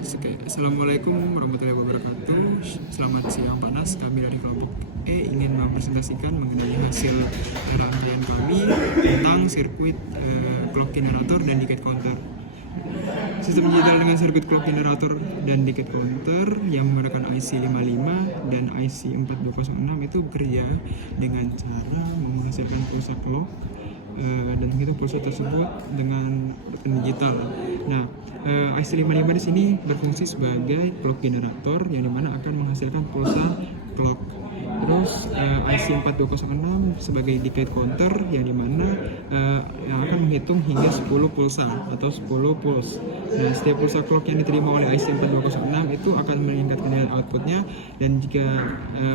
Oke, Assalamualaikum warahmatullahi wabarakatuh. Selamat siang panas. Kami dari kelompok E ingin mempresentasikan mengenai hasil rangkaian kami tentang sirkuit clock generator dan decade counter. Sistem digital dengan sirkuit clock generator dan decade counter yang menggunakan IC 55 dan IC 4206 itu bekerja dengan cara menghasilkan pulsa clock dan menghitung pulsa tersebut dengan digital. Nah, IC 55 di sini berfungsi sebagai clock generator yang dimana akan menghasilkan pulsa clock. Terus IC 4206 sebagai decade counter yang dimana yang akan menghitung hingga 10 pulsa atau 10 pulse. Nah, setiap pulsa clock yang diterima oleh IC 4206 itu akan meningkatkan nilai outputnya, dan jika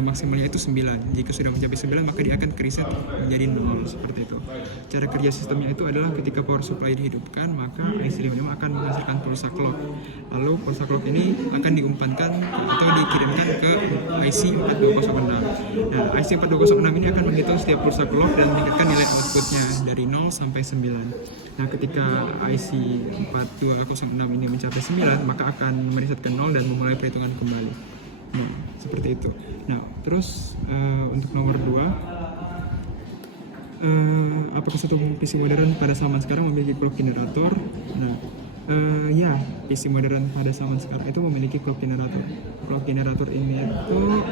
maksimalnya itu 9. Jika sudah mencapai 9 maka dia akan reset menjadi 0 seperti itu. Cara kerja sistemnya itu adalah ketika power supply dihidupkan maka IC 55 akan menghasilkan pulsa clock. Lalu pulsa clock ini akan diumpankan atau dikirimkan ke IC 4206. Nah, IC 4206 ini akan menghitung setiap pulsa clock dan meningkatkan nilai outputnya dari 0 sampai 9. Nah, ketika IC 4206 ini mencapai 9, maka akan mereset ke 0 dan memulai perhitungan kembali. Nah, seperti itu. Nah, terus untuk nomor 2, apakah satu PC modern pada zaman sekarang memiliki clock generator? Nah, ya, PC modern pada zaman sekarang itu memiliki clock generator. Clock generator ini itu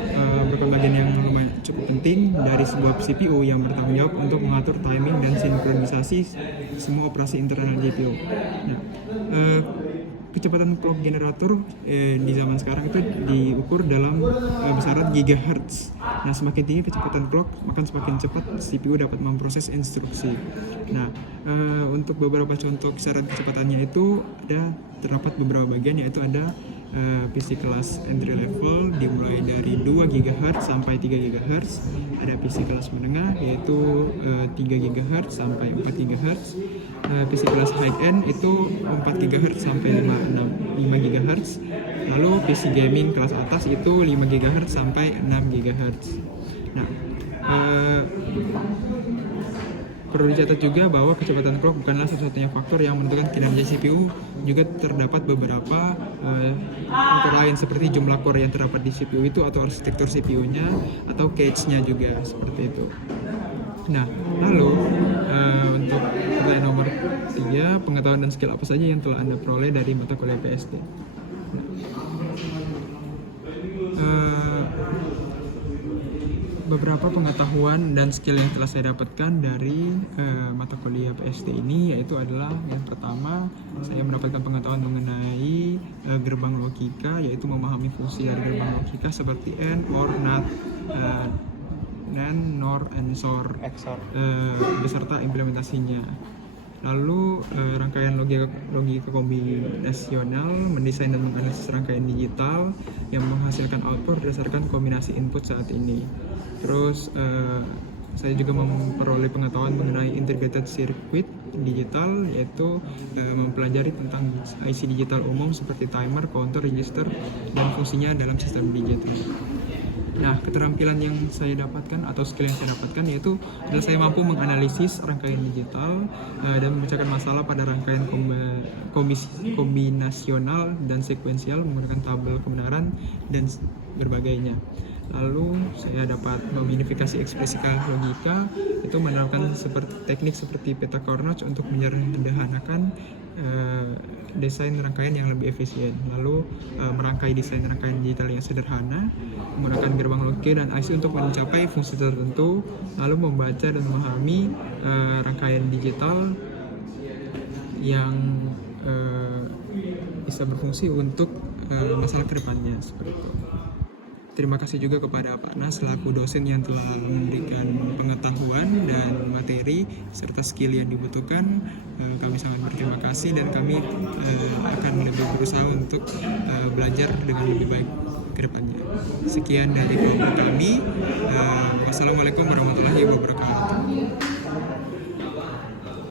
merupakan bagian yang lumayan cukup penting dari sebuah CPU yang bertanggung jawab untuk mengatur timing dan sinkronisasi semua operasi internal GPU. Nah, kecepatan clock generator di zaman sekarang itu diukur dalam besaran gigahertz. Nah, semakin tinggi kecepatan clock, maka semakin cepat CPU dapat memproses instruksi. Nah, untuk beberapa contoh kisaran kecepatannya itu terdapat beberapa bagian, yaitu ada PC kelas entry level dimulai dari 2 GHz sampai 3 GHz. Ada PC kelas menengah yaitu 3 GHz sampai 4 GHz. PC kelas high end itu 4 GHz sampai 5 GHz. Lalu PC gaming kelas atas itu 5 GHz sampai 6 GHz. Nah, perlu dicatat juga bahwa kecepatan clock bukanlah satu-satunya faktor yang menentukan kinerja CPU. Juga terdapat beberapa faktor lain seperti jumlah core yang terdapat di CPU itu atau arsitektur CPU-nya atau cache-nya juga, seperti itu. Nah, lalu untuk pertanyaan nomor 3, pengetahuan dan skill apa saja yang telah Anda peroleh dari mata kuliah PSD? Beberapa pengetahuan dan skill yang telah saya dapatkan dari mata kuliah PSD ini yaitu adalah yang pertama, saya mendapatkan pengetahuan mengenai gerbang logika, yaitu memahami fungsi dari gerbang logika seperti AND, OR, NOT, NAND, NOR, and SOR, beserta implementasinya. Lalu rangkaian logika kombinasional, mendesain dan menganalisis rangkaian digital yang menghasilkan output berdasarkan kombinasi input saat ini. Terus saya juga memperoleh pengetahuan mengenai integrated circuit digital, yaitu mempelajari tentang IC digital umum seperti timer, counter, register, dan fungsinya dalam sistem digital. Nah, keterampilan yang saya dapatkan atau skill yang saya dapatkan yaitu adalah saya mampu menganalisis rangkaian digital dan memecahkan masalah pada rangkaian kombinasional dan sekuensial menggunakan tabel kebenaran dan berbagainya. Lalu saya dapat meminifikasi ekspresi logika, itu menerapkan teknik seperti peta Carnot untuk menyederhanakan desain rangkaian yang lebih efisien. Lalu merangkai desain rangkaian digital yang sederhana menggunakan gerbang logika dan IC untuk mencapai fungsi tertentu, lalu membaca dan memahami rangkaian digital yang bisa berfungsi untuk masalah kedepannya, seperti itu. Terima kasih juga kepada Pak Nas selaku dosen yang telah memberikan pengetahuan dan materi serta skill yang dibutuhkan. Kami sangat berterima kasih dan kami akan lebih berusaha untuk belajar dengan lebih baik ke depannya. Sekian dari kelompok kami. Wassalamualaikum warahmatullahi wabarakatuh.